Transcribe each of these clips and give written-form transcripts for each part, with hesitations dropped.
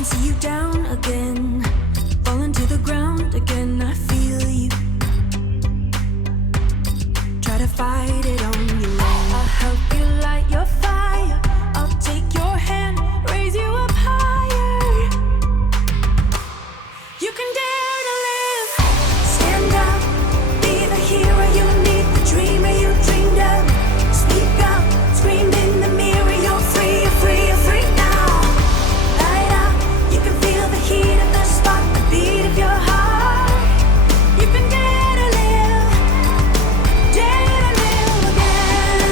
can see you down again, falling to the ground again. I feel you. Try to fight it on your own. I'll help you light your fire. I'll take your hand, raise you up higher. You can dare to live. Stand up, be the hero you need, the dreamer you dreamed of. Speak up, scream in the mirror. You're free, you're free, you're free now. Light up, you can feel the heat of the spark, the beat of your heart. You can dare to live, dare to live again.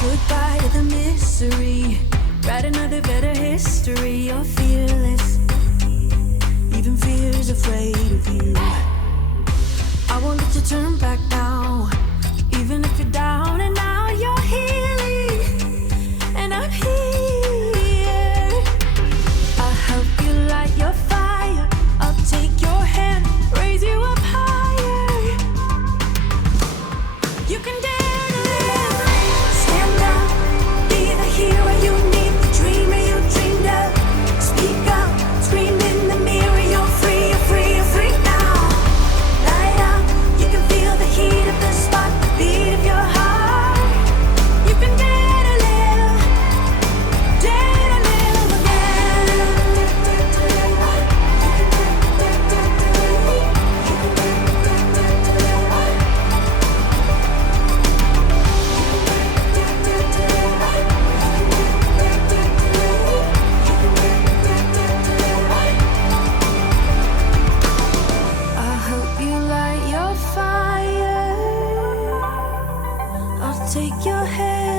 Goodbye to the misery. Write another better history. You're fearless. Even fear's afraid of you. I won't let you turn back now. Even if you're down and now you're healing. And I'm here. I'll help you light your fire. I'll take your hand, raise you up higher. You can dare to live. Stand up, be the hero you need, the dreamer you dreamed of. Speak up, scream in the mirror. You're free, you're free, you're free now. Light up, you can feel the heat of the spark, the beat of your heart. You can dare to live again. I'll help you light your fire. I'll take your hand.